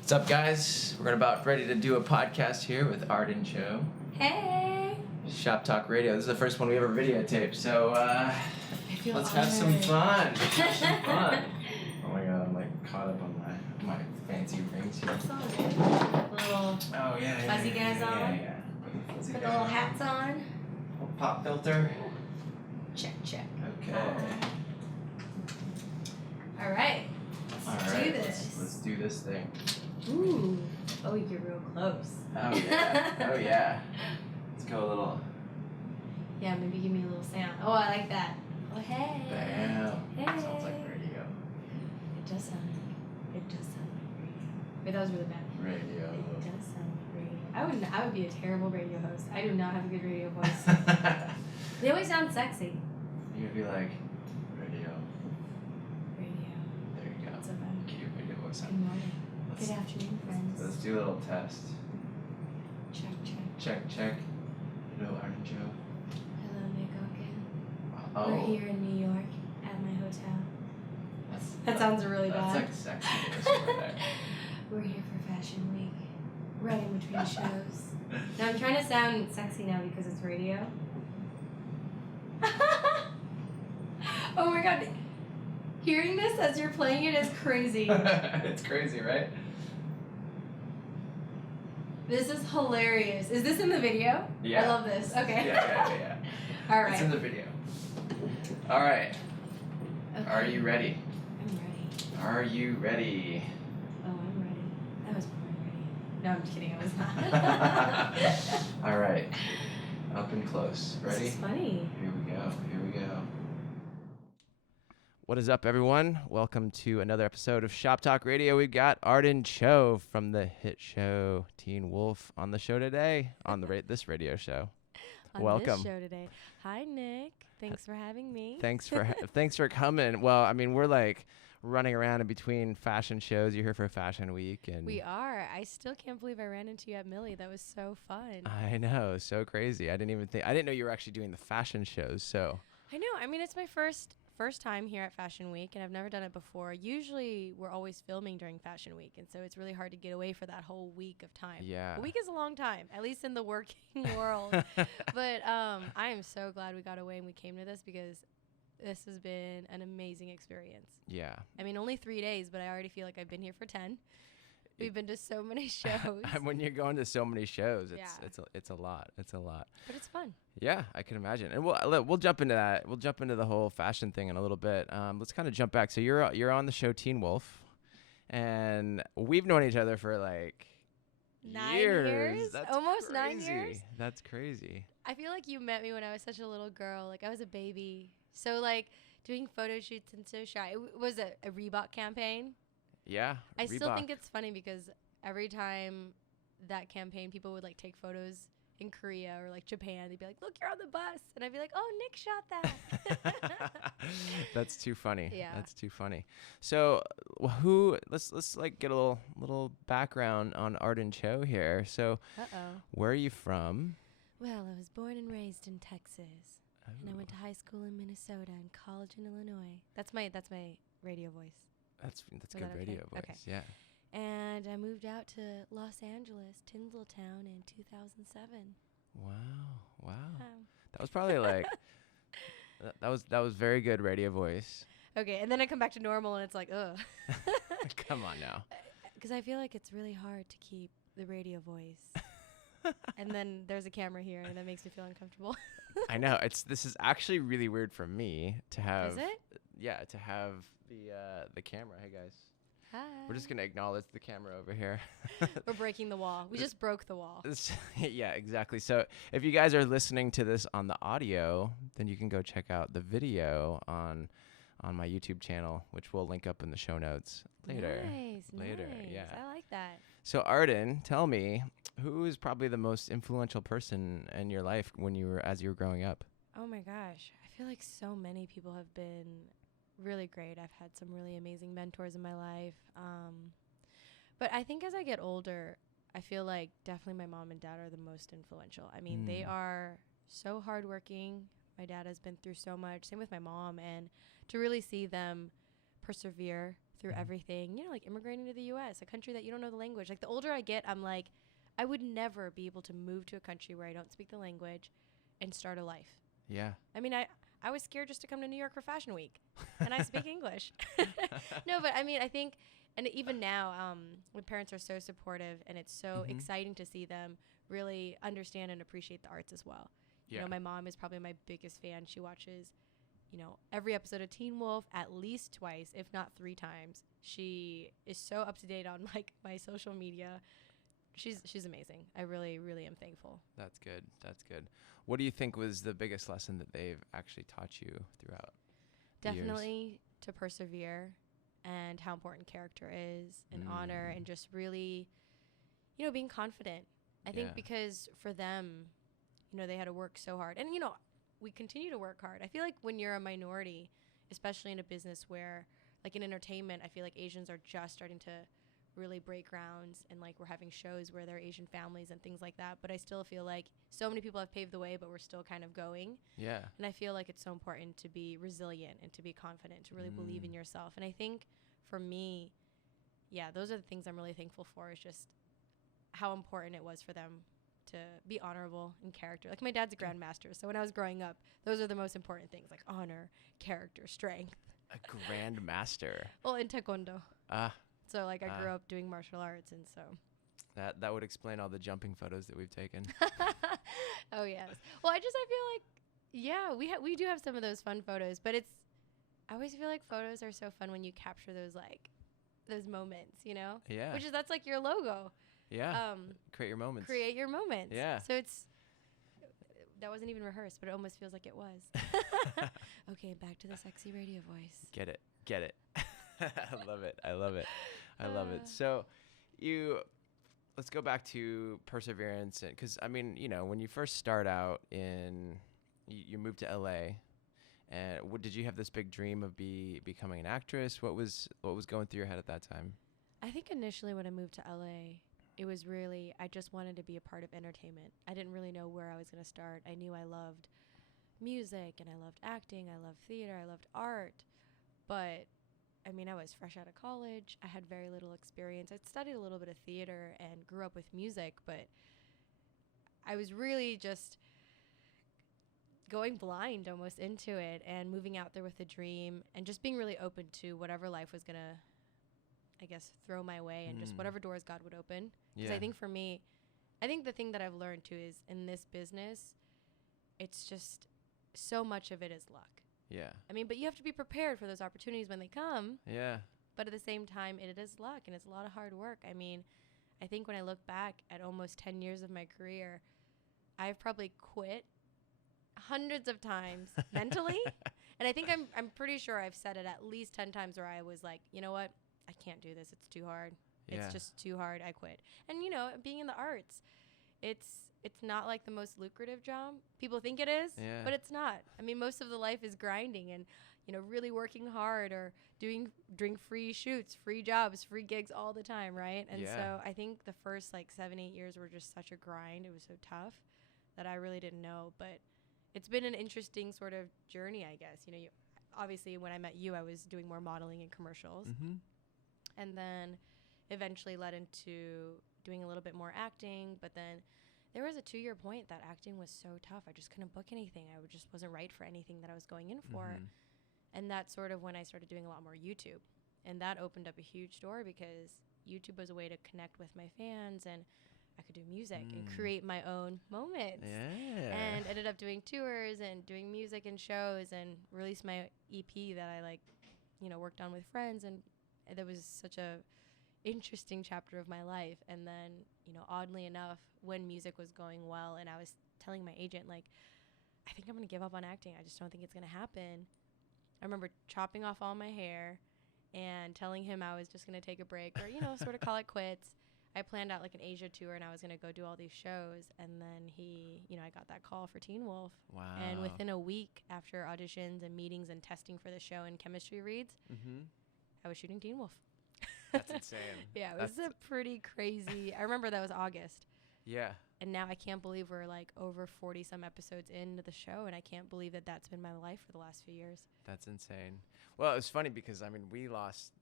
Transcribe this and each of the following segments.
What's up, guys? We're about ready to do a podcast here with Arden Cho. Hey! Shop Talk Radio. This is the first one we ever videotaped, so let's have some fun. Oh my god, I'm like caught up on my fancy rings here. That's all good. Little fuzzy guys on. Yeah. Put the little hats on. Little pop filter. Check. Okay. Alright. Let's do this. Let's do this thing. Ooh. Oh, you get real close. Oh yeah. Let's go a little. Yeah, maybe give me a little sound. Oh, I like that. Oh, hey. Bam. Hey. Sounds like radio. It does sound like radio. Wait, that was really bad. Radio. It does sound like radio. I would be a terrible radio host. I do not have a good radio voice. They always sound sexy. You'd be like, radio. Radio. There you go. What's up, Get your video voice Good on. morning. Good afternoon, friends. Let's do a little test. Check. Check. Hello, Arden Cho. Hello, Nick Oaken. Oh. We're here in New York at my hotel. That sounds really bad. That's like sexy over there. We're here for Fashion Week. Right in between shows. Now I'm trying to sound sexy now because it's radio. Oh my god. Hearing this as you're playing it is crazy. It's crazy, right? This is hilarious. Is this in the video? Yeah. I love this. Okay. Yeah. All right. It's in the video. All right. Okay. Are you ready? I'm ready. Are you ready? Oh, I'm ready. I was born ready. No, I'm just kidding. I was not. All right. Up and close. Ready? This is funny. Here we go. What is up, everyone? Welcome to another episode of Shop Talk Radio. We've got Arden Cho from the hit show Teen Wolf on the show today, on this radio show. Welcome. This show today. Hi, Nick. Thanks for having me. Thanks for coming. Well, I mean, we're like running around in between fashion shows. You're here for Fashion Week, and We are. I still can't believe I ran into you at Millie. That was so fun. I know, so crazy. I didn't know you were actually doing the fashion shows. So I know. I mean, it's my first time here at Fashion Week, and I've never done it before. Usually, we're always filming during Fashion Week, and so it's really hard to get away for that whole week of time. yeah, A week is a long time, at least in the working world. But I am so glad we got away and we came to this because this has been an amazing experience. Yeah. I mean, only 3 days, but I already feel like I've been here for 10. We've been to so many shows. When you're going to so many shows, Yeah. it's a lot. It's a lot. But it's fun. Yeah, I can imagine. And we'll jump into that. We'll jump into the whole fashion thing in a little bit. Let's kind of jump back. So you're on the show Teen Wolf, and we've known each other for like 9 years? That's Almost crazy. 9 years? That's crazy. I feel like you met me when I was such a little girl. Like, I was a baby. So, like, doing photo shoots and so shy. It was a Reebok campaign. Yeah. I still Reebok. think it's funny because every time that campaign, people would, like, take photos in Korea or, like, Japan. They'd be like, look, you're on the bus. And I'd be like, oh, Nick shot that. That's too funny. Yeah. That's too funny. So let's like get a little background on Arden Cho here. So where are you from? Well, I was born and raised in Texas. Oh. And I went to high school in Minnesota and college in Illinois. That's my radio voice. That's Was good that okay? radio voice. Okay. Yeah. And I moved out to Los Angeles, Tinseltown, in 2007. Wow. That was probably like that was very good radio voice. Okay, and then I come back to normal, and it's like, ugh. Come on now. Because I feel like it's really hard to keep the radio voice. And then there's a camera here, and that makes me feel uncomfortable. I know. This is actually really weird for me to have. Is it? Yeah, to have the camera. Hey guys. Hi. We're just gonna acknowledge the camera over here. We're breaking the wall. We just broke the wall. Yeah, exactly. So if you guys are listening to this on the audio, then you can go check out the video on my YouTube channel, which we'll link up in the show notes later. Nice. Yeah. I like that. So Arden, tell me, who is probably the most influential person in your life as you were growing up? Oh my gosh. I feel like so many people have been really great. I've had some really amazing mentors in my life. But I think as I get older, I feel like definitely my mom and dad are the most influential. I mean, they are so hardworking. My dad has been through so much. Same with my mom. And to really see them persevere through everything, you know, like immigrating to the US, a country that you don't know the language. Like the older I get, I'm like, I would never be able to move to a country where I don't speak the language and start a life. Yeah. I mean, I was scared just to come to New York for Fashion Week, and I speak English. No, but I mean, I think, and even now, my parents are so supportive, and it's so exciting to see them really understand and appreciate the arts as well. Yeah. You know, my mom is probably my biggest fan. She watches, you know, every episode of Teen Wolf at least twice, if not 3 times. She is so up to date on like my social media. She's amazing. I really, really am thankful. That's good. That's good. What do you think was the biggest lesson that they've actually taught you throughout the years? Definitely to persevere and how important character is and honor and just really, you know, being confident. I think because for them, you know, they had to work so hard. And, you know, we continue to work hard. I feel like when you're a minority, especially in a business where, like in entertainment, I feel like Asians are just starting to really break grounds, and like we're having shows where there are Asian families and things like that. But I still feel like so many people have paved the way, but we're still kind of going. Yeah. And I feel like it's so important to be resilient and to be confident, to really believe in yourself. And I think for me, yeah, those are the things I'm really thankful for, is just how important it was for them to be honorable in character. Like my dad's a grandmaster, so when I was growing up, those are the most important things, like honor, character, strength. A grandmaster. Well, in taekwondo. So like I grew Ah. up doing martial arts, and so That would explain all the jumping photos that we've taken. oh yes. Well, I feel like, yeah, we do have some of those fun photos, but I always feel like photos are so fun when you capture those moments, you know? Yeah. That's like your logo. Yeah. Create your moments. Create your moments. Yeah. So that wasn't even rehearsed, but it almost feels like it was. Okay, back to the sexy radio voice. Get it. I love it. I love it. So let's go back to perseverance, because I mean, you know, when you first start out you moved to LA, and did you have this big dream of becoming an actress? What was going through your head at that time? I think initially when I moved to LA, it was really, I just wanted to be a part of entertainment. I didn't really know where I was going to start. I knew I loved music and I loved acting, I loved theater, I loved art, but I mean, I was fresh out of college. I had very little experience. I'd studied a little bit of theater and grew up with music, but I was really just going blind almost into it and moving out there with a dream and just being really open to whatever life was going to, I guess, throw my way and just whatever doors God would open. Because I think for me, I think the thing that I've learned too is in this business, it's just so much of it is luck. Yeah. I mean, but you have to be prepared for those opportunities when they come. Yeah. But at the same time, it is luck, and it's a lot of hard work. I mean, I think when I look back at almost 10 years of my career, I've probably quit hundreds of times mentally. And I think I'm pretty sure I've said it at least 10 times where I was like, you know what? I can't do this. It's too hard. Yeah. It's just too hard. I quit. And, you know, being in the arts, it's not like the most lucrative job. People think it is, but it's not. I mean, most of the life is grinding and, you know, really working hard or doing free shoots, free jobs, free gigs all the time, right? And so I think the first like 7-8 years were just such a grind. It was so tough that I really didn't know. But it's been an interesting sort of journey, I guess. You know, obviously when I met you, I was doing more modeling and commercials. Mm-hmm. And then eventually led into doing a little bit more acting, but then there was a 2-year point that acting was so tough. I just couldn't book anything. I just wasn't right for anything that I was going in for. And that's sort of when I started doing a lot more YouTube. And that opened up a huge door because YouTube was a way to connect with my fans, and I could do music and create my own moments. Yeah. And ended up doing tours and doing music and shows and released my EP that I worked on with friends. And that was such a interesting chapter of my life. And then, oddly enough, when music was going well and I was telling my agent, like, I think I'm going to give up on acting. I just don't think it's going to happen. I remember chopping off all my hair and telling him I was just going to take a break or, sort of call it quits. I planned out like an Asia tour and I was going to go do all these shows. And then I got that call for Teen Wolf. Wow. And within a week after auditions and meetings and testing for the show and chemistry reads, I was shooting Teen Wolf. That's insane. Yeah, it was a pretty crazy. I remember that was August. Yeah. And now I can't believe we're like over 40 some episodes into the show, and I can't believe that that's been my life for the last few years. That's insane. Well, it was funny because I mean we lost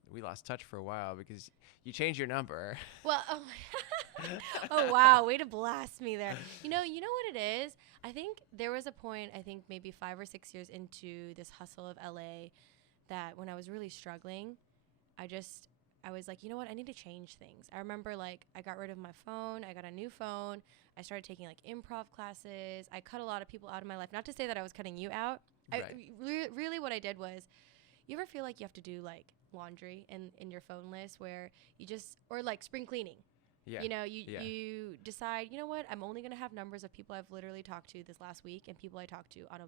touch for a while because you changed your number. Well, oh wow, way to blast me there. You know what it is? I think there was a point, I think maybe 5 or 6 years into this hustle of LA, that when I was really struggling, I was like, you know what? I need to change things. I remember like I got rid of my phone. I got a new phone. I started taking like improv classes. I cut a lot of people out of my life. Not to say that I was cutting you out. Right. Really what I did was, you ever feel like you have to do like laundry in your phone list where you just, or like spring cleaning. Yeah. You know, you decide, you know what? I'm only going to have numbers of people I've literally talked to this last week and people I talked to on a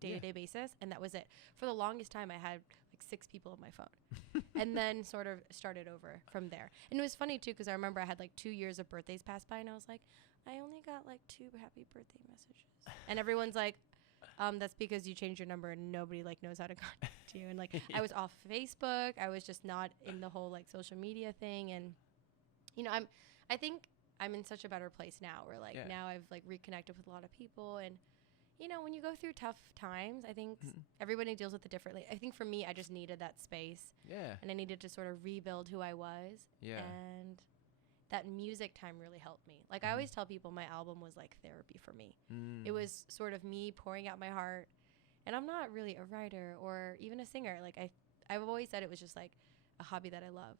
day-to-day basis. And that was it. For the longest time, I had like 6 people on my phone and then sort of started over from there. And it was funny too, because I remember I had like 2 years of birthdays pass by and I was like, I only got like 2 happy birthday messages. And everyone's like, that's because you changed your number and nobody like knows how to contact you. And like, I was off Facebook. I was just not in the whole like social media thing. And, you know, I think I'm in such a better place now where like now I've like reconnected with a lot of people. And, you know, when you go through tough times, I think everybody deals with it differently. I think for me, I just needed that space. Yeah. And I needed to sort of rebuild who I was. Yeah. And that music time really helped me. Like I always tell people my album was like therapy for me. It was sort of me pouring out my heart. And I'm not really a writer or even a singer. Like I've always said it was just like a hobby that I love.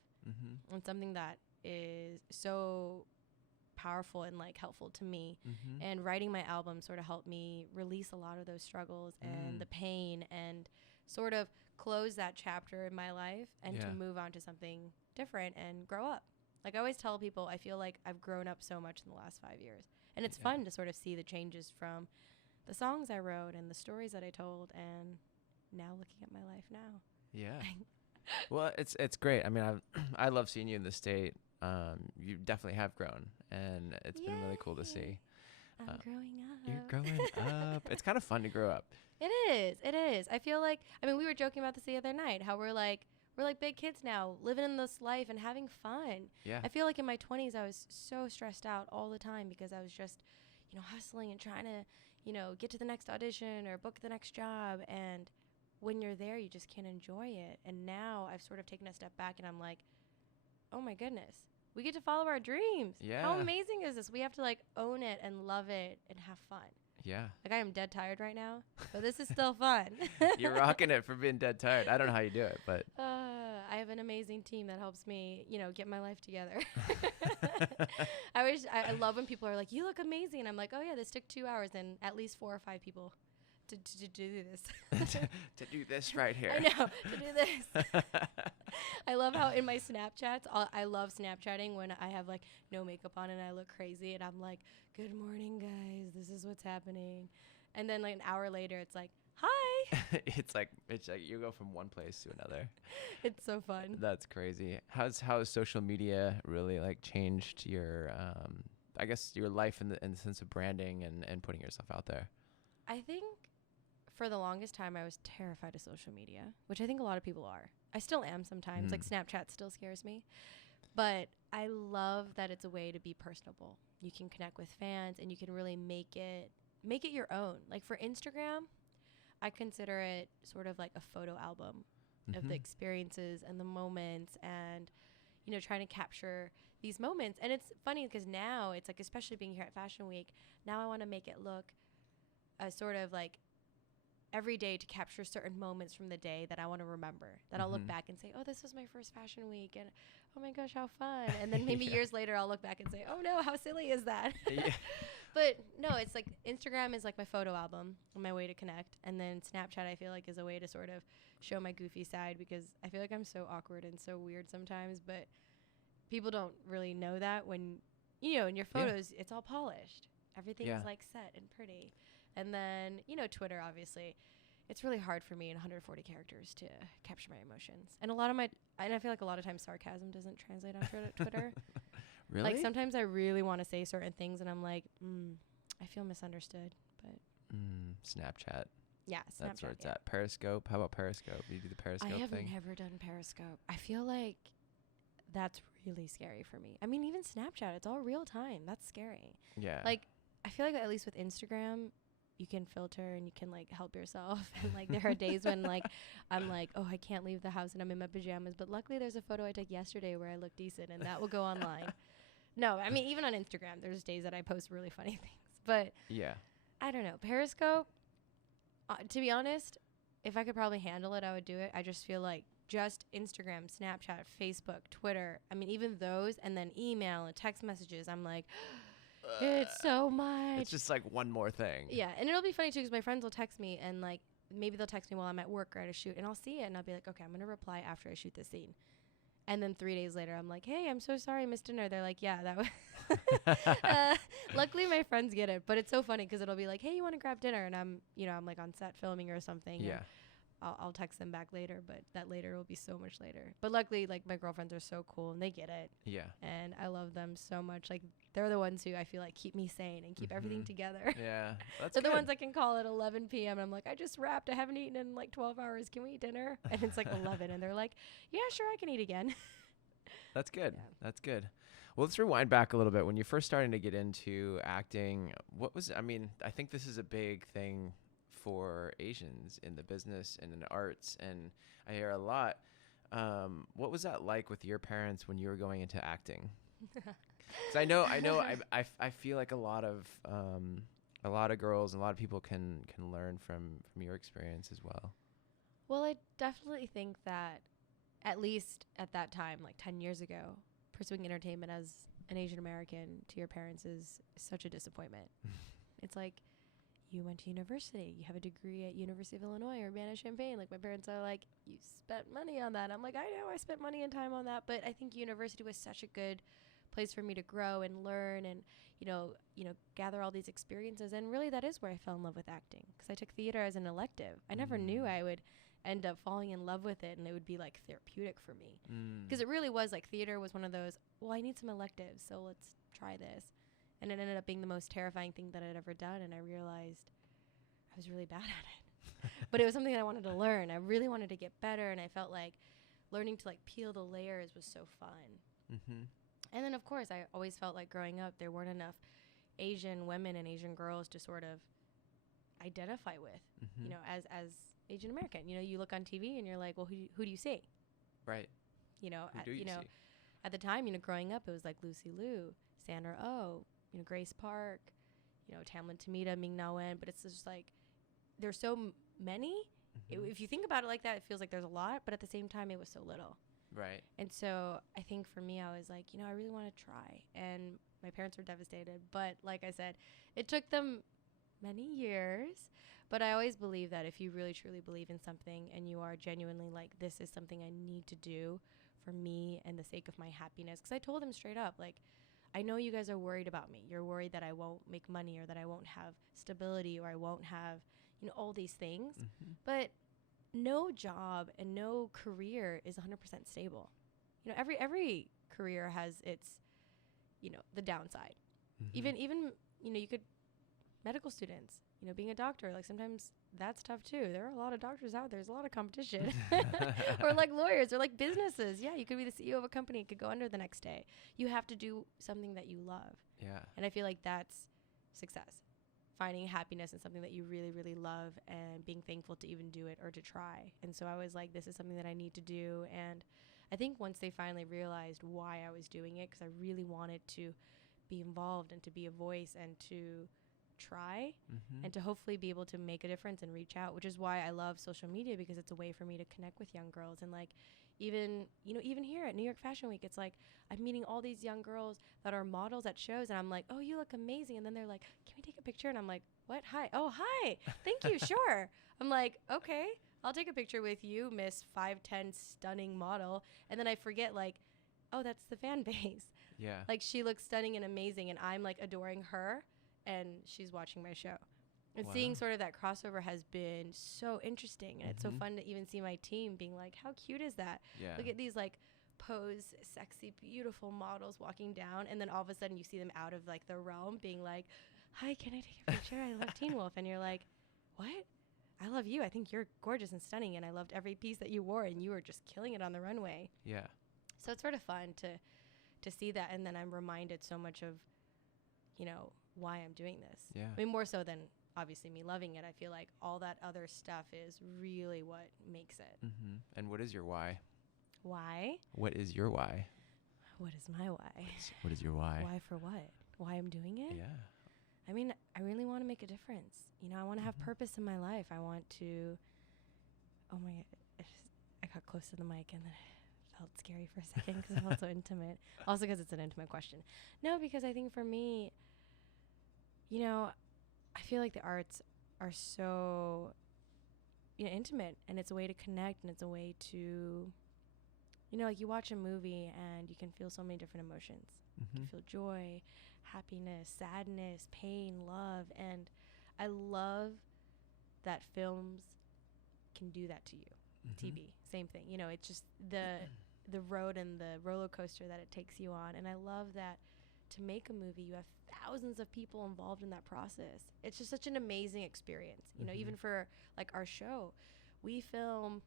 And something that is so powerful and like helpful to me. And writing my album sort of helped me release a lot of those struggles and the pain and sort of close that chapter in my life and to move on to something different and grow up. Like I always tell people, I feel like I've grown up so much in the last 5 years. And it's fun to sort of see the changes from the songs I wrote and the stories that I told and now looking at my life now. Yeah. Well, it's great. I mean, I love seeing you in the state. You definitely have grown, and it's been really cool to see. I'm growing up. You're growing up. It's kind of fun to grow up. It is. I feel like, I mean, we were joking about this the other night, how we're like big kids now, living in this life and having fun. Yeah. I feel like in my 20s, I was so stressed out all the time because I was just, you know, hustling and trying to, you know, get to the next audition or book the next job. And when you're there, you just can't enjoy it. And now I've sort of taken a step back and I'm like, oh my goodness, we get to follow our dreams. Yeah. How amazing is this? We have to like own it and love it and have fun. Yeah. Like I am dead tired right now, but this is still fun. You're rocking it for being dead tired. I don't know how you do it, but I have an amazing team that helps me, you know, get my life together. I love when people are like, you look amazing. I'm like, oh yeah, this took 2 hours and at least 4 or 5 people to do this. to do this right here. I know, to do this. I love how in my Snapchats, I love Snapchatting when I have like no makeup on and I look crazy and I'm like, good morning guys, this is what's happening. And then like an hour later it's like, hi. it's like you go from one place to another. It's so fun. That's crazy. How has social media really like changed your I guess your life in the sense of branding and putting yourself out there? I think for the longest time I was terrified of social media, which I think a lot of people are. I still am sometimes. Like Snapchat still scares me. But I love that it's a way to be personable. You can connect with fans and you can really make it your own. Like for Instagram, I consider it sort of like a photo album of the experiences and the moments and, you know, trying to capture these moments. And it's funny because now it's like, especially being here at Fashion Week, now I want to make it look sort of like every day to capture certain moments from the day that I want to remember, that I'll look back and say, oh, this was my first fashion week and oh my gosh, how fun. And then maybe years later I'll look back and say, oh no, how silly is that? But no, it's like Instagram is like my photo album, my way to connect. And then Snapchat I feel like is a way to sort of show my goofy side because I feel like I'm so awkward and so weird sometimes, but people don't really know that when, you know, in your photos, it's all polished. Everything's like set and pretty. And then, you know, Twitter, obviously, it's really hard for me in 140 characters to capture my emotions. And I feel like a lot of times sarcasm doesn't translate on Twitter. Really? Like sometimes I really want to say certain things and I'm like, I feel misunderstood. But Snapchat. Yeah, Snapchat. That's where it's at. Periscope. How about Periscope? You do the Periscope thing? I have never done Periscope. I feel like that's really scary for me. I mean, even Snapchat, it's all real time. That's scary. Yeah. Like, I feel like at least with Instagram, you can filter and you can like help yourself. And like there are days when like I'm like, oh, I can't leave the house and I'm in my pajamas. But luckily there's a photo I took yesterday where I look decent and that will go online. No, I mean, even on Instagram, there's days that I post really funny things. But yeah. I don't know. Periscope, to be honest, if I could probably handle it, I would do it. I just feel like just Instagram, Snapchat, Facebook, Twitter. I mean, even those, and then email and text messages. I'm like, it's so much. It's just like one more thing. Yeah, and it'll be funny too because my friends will text me and like maybe they'll text me while I'm at work or at a shoot, and I'll see it and I'll be like, okay, I'm gonna reply after I shoot this scene. And then 3 days later, I'm like, hey, I'm so sorry I missed dinner. They're like, yeah, that was. Luckily, my friends get it, but it's so funny because it'll be like, hey, you want to grab dinner? And I'm like on set filming or something. Yeah. I'll text them back later, but that later will be so much later. But luckily, like my girlfriends are so cool and they get it. Yeah. And I love them so much. Like they're the ones who I feel like keep me sane and keep everything together. Yeah, that's They're good. the ones I can call at 11 p.m. and I'm like, I just wrapped. I haven't eaten in like 12 hours. Can we eat dinner? And it's like 11 and they're like, yeah, sure, I can eat again. That's good. Yeah. That's good. Well, let's rewind back a little bit. When you first started to get into acting, I think this is a big thing for Asians in the business and in the arts, and I hear a lot. What was that like with your parents when you were going into acting? Because I know, I feel like a lot of girls and a lot of people can learn from your experience as well. Well, I definitely think that at least at that time, like 10 years ago, pursuing entertainment as an Asian American to your parents is such a disappointment. It's like, you went to university, you have a degree at University of Illinois or Urbana-Champaign. Like my parents are like, you spent money on that. I'm like, I know I spent money and time on that, but I think university was such a good place for me to grow and learn and, gather all these experiences. And really that is where I fell in love with acting because I took theater as an elective. I never knew I would end up falling in love with it and it would be like therapeutic for me because it really was like theater was one of those, well, I need some electives, so let's try this. And it ended up being the most terrifying thing that I'd ever done, and I realized I was really bad at it. But it was something that I wanted to learn. I really wanted to get better, and I felt like learning to like peel the layers was so fun. Mm-hmm. And then, of course, I always felt like growing up there weren't enough Asian women and Asian girls to sort of identify with, as Asian American. You look on TV and you're like, well, who do you see? Right. Who do you see? At the time, growing up, it was like Lucy Liu, Sandra Oh, Grace Park, Tamlyn Tomita, Ming Na Wen, but it's just like there's so many. If you think about it like that, it feels like there's a lot, but at the same time, it was so little. Right. And so I think for me, I was like, I really want to try. And my parents were devastated. But like I said, it took them many years. But I always believe that if you really, truly believe in something and you are genuinely like, this is something I need to do for me and the sake of my happiness. Because I told them straight up, like, I know you guys are worried about me. You're worried that I won't make money or that I won't have stability or I won't have, all these things. But no job and no career is 100% stable. Every career has its, the downside. Even you could, medical students, being a doctor, like sometimes that's tough too. There are a lot of doctors out there. There's a lot of competition. Or like lawyers or like businesses. Yeah, you could be the CEO of a company. It could go under the next day. You have to do something that you love. Yeah. And I feel like that's success. Finding happiness in something that you really, really love and being thankful to even do it or to try. And so I was like, this is something that I need to do. And I think once they finally realized why I was doing it, because I really wanted to be involved and to be a voice and to try and to hopefully be able to make a difference and reach out, which is why I love social media, because it's a way for me to connect with young girls. And like even here at New York Fashion Week, it's like I'm meeting all these young girls that are models at shows and I'm like, oh, you look amazing. And then they're like, can we take a picture? And I'm like, what? Hi. Oh, hi. Thank you. Sure. I'm like, okay, I'll take a picture with you, Miss 5'10" stunning model. And then I forget, like, oh, that's the fan base. Yeah. Like she looks stunning and amazing and I'm like adoring her and she's watching my show. And seeing sort of that crossover has been so interesting. And it's so fun to even see my team being like, how cute is that? Yeah. Look at these like pose, sexy, beautiful models walking down. And then all of a sudden you see them out of like the realm being like, hi, can I take a picture? I love Teen Wolf. And you're like, what? I love you. I think you're gorgeous and stunning. And I loved every piece that you wore and you were just killing it on the runway. Yeah. So it's sort of fun to to see that, and then I'm reminded so much of, you know, why I'm doing this. Yeah. I mean, more so than obviously me loving it. I feel like all that other stuff is really what makes it. Mm-hmm. And what is your why? Why? What is your why? What is my why? What is your why? Why for what? Why I'm doing it? Yeah. I mean, I really want to make a difference. You know, I want to have purpose in my life. I want to, oh my, I got close to the mic and then it felt scary for a second because it felt so intimate. Also because it's an intimate question. No, because I think for me, you know, I feel like the arts are so, you know, intimate, and it's a way to connect, and it's a way to, you know, like you watch a movie and you can feel so many different emotions. You can feel joy, happiness, sadness, pain, love, and I love that films can do that to you. TV, same thing. You know, it's just the road and the roller coaster that it takes you on, and I love that to make a movie, you have thousands of people involved in that process. It's just such an amazing experience. You know, even for like our show, we film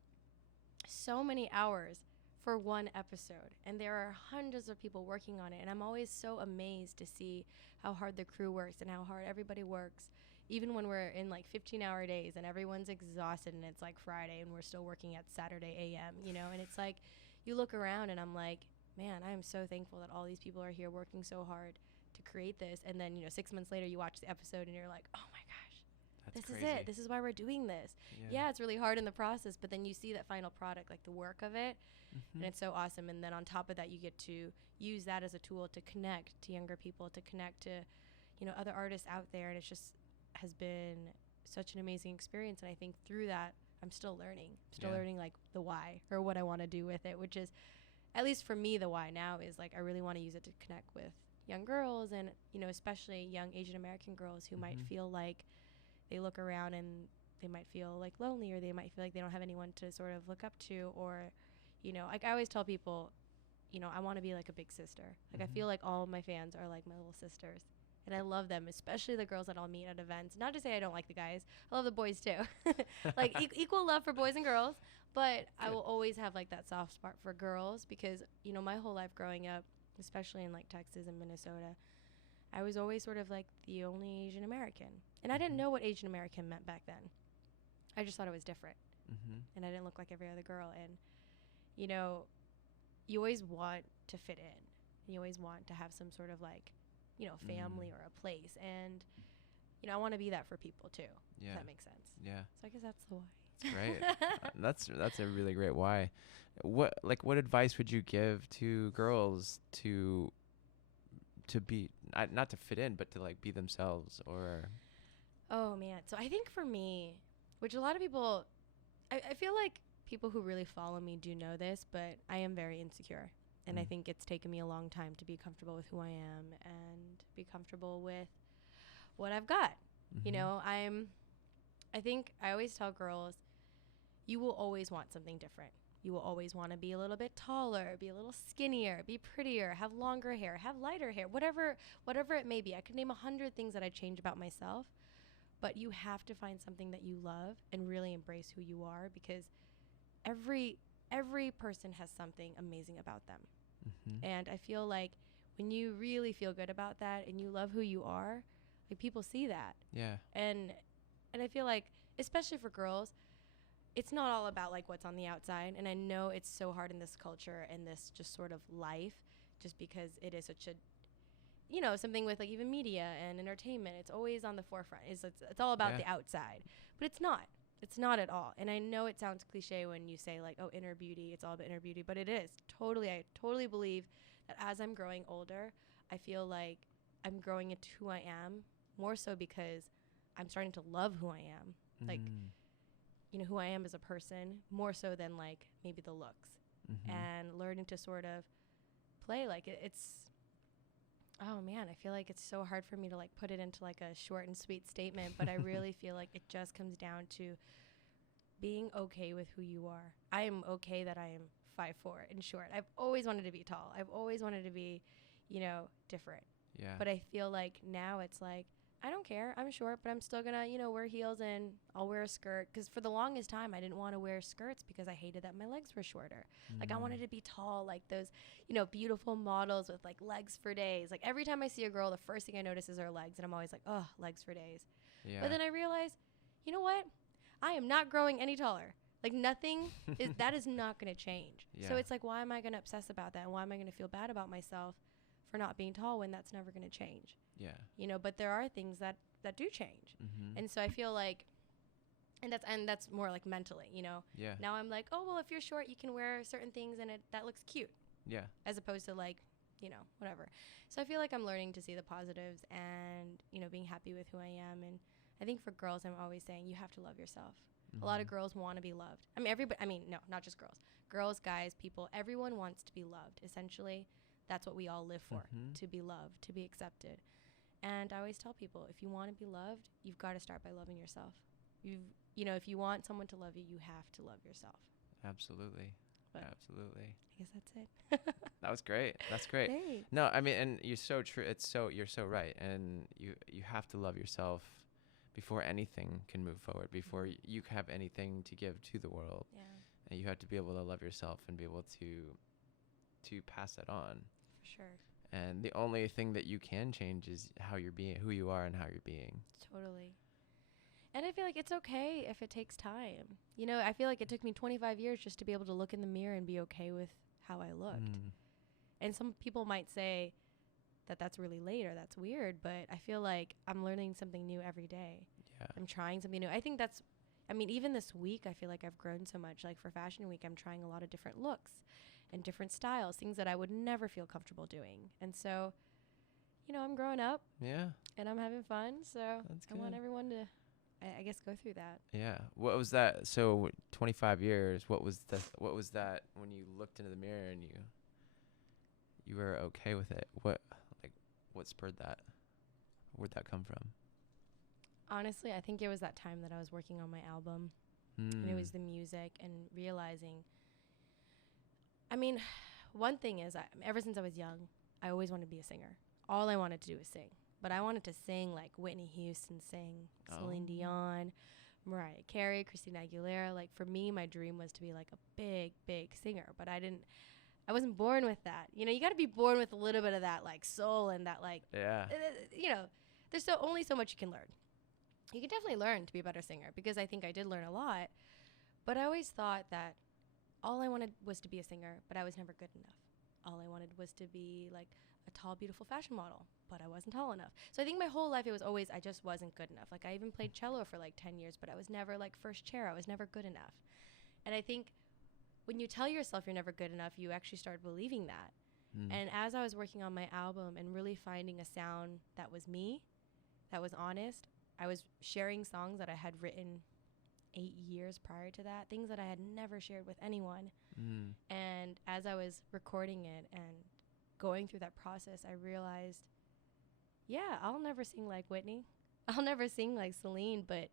so many hours for one episode, and there are hundreds of people working on it, and I'm always so amazed to see how hard the crew works and how hard everybody works, even when we're in like 15-hour days and everyone's exhausted and it's like Friday and we're still working at Saturday a.m., you know. And it's like you look around and I'm like, man, I am so thankful that all these people are here working so hard to create this. And then, you know, 6 months later you watch the episode and you're like, oh my gosh, That's this crazy. is it. This is why we're doing this. Yeah, it's really hard in the process, but then you see that final product, like the work of it, and it's so awesome. And then on top of that, you get to use that as a tool to connect to younger people, to connect to, you know, other artists out there. And it's just has been such an amazing experience. And I think through that, I'm still learning. Learning like the why or what I want to do with it, which is, at least for me, the why now is like I really want to use it to connect with young girls and, you know, especially young Asian American girls who might feel like they look around and they might feel like lonely, or they might feel like they don't have anyone to sort of look up to, or, you know, like I always tell people, you know, I want to be like a big sister. Like I feel like all of my fans are like my little sisters, and I love them, especially the girls that I'll meet at events. Not to say I don't like the guys. I love the boys too. Like equal love for boys and girls, but I will always have like that soft spot for girls because, you know, my whole life growing up, especially in like Texas and Minnesota, I was always sort of like the only Asian American. And I didn't know what Asian American meant back then. I just thought it was different. And I didn't look like every other girl. And, you know, you always want to fit in. You always want to have some sort of like, you know, family or a place. And, you know, I want to be that for people too. Yeah. If that makes sense. Yeah. So I guess that's the why. That's great. That's a really great why. What advice would you give to girls to be, not to fit in, but to like be themselves? Or oh man, so I think for me, which a lot of people, I feel like people who really follow me do know this, but I am very insecure, and I think it's taken me a long time to be comfortable with who I am and be comfortable with what I've got. You know, I think I always tell girls, you will always want something different. You will always want to be a little bit taller, be a little skinnier, be prettier, have longer hair, have lighter hair, whatever it may be. I could name 100 things that I change about myself, but you have to find something that you love and really embrace who you are, because every person has something amazing about them. And I feel like when you really feel good about that and you love who you are, like people see that. Yeah. And I feel like, especially for girls, it's not all about like what's on the outside. And I know it's so hard in this culture and this just sort of life, just because it is such a, you know, something with like even media and entertainment, it's always on the forefront. It's all about the outside, but it's not at all. And I know it sounds cliche when you say like, oh, inner beauty, it's all about inner beauty, but it is I totally believe that as I'm growing older, I feel like I'm growing into who I am, more so because I'm starting to love who I am. Like, you know, who I am as a person, more so than like maybe the looks, and learning to sort of play like it's, oh man, I feel like it's so hard for me to like put it into like a short and sweet statement, but I really feel like it just comes down to being okay with who you are. I am okay that I am 5'4" and short. I've always wanted to be tall. I've always wanted to be, you know, different. Yeah. But I feel like now it's like I don't care. I'm short, but I'm still gonna, wear heels and I'll wear a skirt. Because for the longest time, I didn't want to wear skirts because I hated that my legs were shorter. Like, I wanted to be tall, like those, beautiful models with, like, legs for days. Like, every time I see a girl, the first thing I notice is her legs. And I'm always like, oh, legs for days. Yeah. But then I realized, you know what? I am not growing any taller. Like, nothing that is not going to change. Yeah. So it's like, why am I going to obsess about that? And why am I going to feel bad about myself for not being tall when that's never going to change? Yeah. But there are things that do change. And so I feel like, and that's more like mentally, Yeah. Now I'm like, oh, well, if you're short, you can wear certain things and that looks cute. Yeah. As opposed to, like, whatever. So I feel like I'm learning to see the positives and, being happy with who I am. And I think for girls, I'm always saying you have to love yourself. A lot of girls want to be loved. I mean, everybody, no, not just girls. Girls, guys, people, everyone wants to be loved. Essentially, that's what we all live for, to be loved, to be accepted. And I always tell people, if you want to be loved, you've got to start by loving yourself. If you want someone to love you, you have to love yourself. Absolutely. But Absolutely. I guess that's it. That was great. That's great. Thanks. No, I mean, and you're so true. You're so right. And you have to love yourself before anything can move forward, before you have anything to give to the world. Yeah. And you have to be able to love yourself and be able to pass that on. For sure. And the only thing that you can change is how you're being, who you are and how you're being. Totally. And I feel like it's okay if it takes time. I feel like it took me 25 years just to be able to look in the mirror and be okay with how I looked. And some people might say that that's really late or that's weird, but I feel like I'm learning something new every day. Yeah. I'm trying something new. I think even this week, I feel like I've grown so much. Like, for Fashion Week, I'm trying a lot of different looks and different styles, things that I would never feel comfortable doing. And so, I'm growing up. Yeah. And I'm having fun. So That's I want good. everyone to, I guess, go through that. Yeah. What was that? So 25 years, what was that when you looked into the mirror and you were okay with it? What spurred that? Where'd that come from? Honestly, I think it was that time that I was working on my album. And it was the music and realizing, one thing is, ever since I was young, I always wanted to be a singer. All I wanted to do was sing. But I wanted to sing like Whitney Houston sang, Celine Dion, Mariah Carey, Christina Aguilera. Like, for me, my dream was to be like a big, big singer. But I wasn't born with that. You got to be born with a little bit of that, like, soul and that, like, yeah. There's only so much you can learn. You can definitely learn to be a better singer, because I think I did learn a lot. But I always thought that all I wanted was to be a singer, but I was never good enough. All I wanted was to be like a tall, beautiful fashion model, but I wasn't tall enough. So I think my whole life it was always I just wasn't good enough. Like, I even played cello for like 10 years, but I was never like first chair. I was never good enough. And I think when you tell yourself you're never good enough, you actually start believing that. And as I was working on my album and really finding a sound that was me, that was honest, I was sharing songs that I had written 8 years prior to that, things that I had never shared with anyone. And as I was recording it and going through that process, I realized, yeah, I'll never sing like Whitney. I'll never sing like Celine, but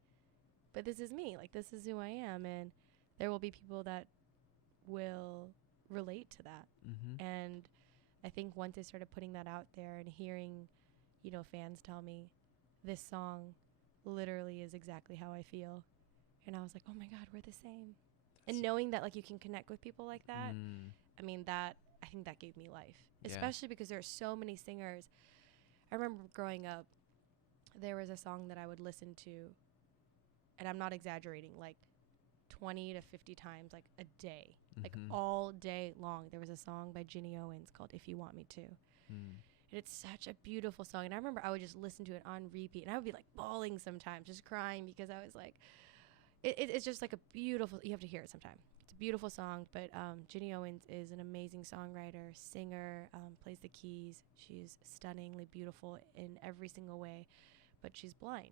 this is me. Like, this is who I am. And there will be people that will relate to that. And I think once I started putting that out there and hearing, fans tell me this song literally is exactly how I feel. And I was like, oh my God, we're the same. And knowing that, like, you can connect with people like that, I think that gave me life. Especially because there are so many singers. I remember growing up, there was a song that I would listen to, and I'm not exaggerating, like 20 to 50 times, like a day, like all day long. There was a song by Ginny Owens called If You Want Me To. And it's such a beautiful song. And I remember I would just listen to it on repeat, and I would be like bawling sometimes, just crying, because I was like, it's just like a beautiful, you have to hear it sometime. It's a beautiful song, but Ginny Owens is an amazing songwriter, singer, plays the keys. She's stunningly beautiful in every single way, but she's blind.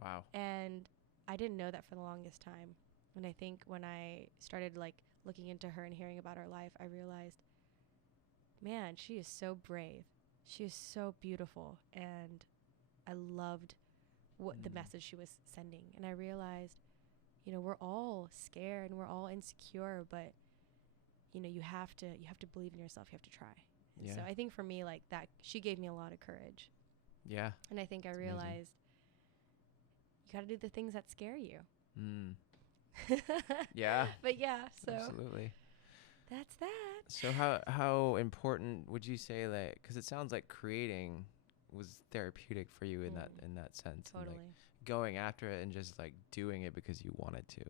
Wow. And I didn't know that for the longest time. And I think when I started like looking into her and hearing about her life, I realized, man, she is so brave. She is so beautiful. And I loved what the message she was sending. And I realized, we're all scared and we're all insecure, but you have to believe in yourself. You have to try. And so I think for me, like, that, she gave me a lot of courage. Yeah. And I think I realized you got to do the things that scare you. Yeah. But yeah, so Absolutely. that's that. So how important would you say that, because it sounds like creating was therapeutic for you in that sense, Totally. and like going after it and just like doing it because you wanted to.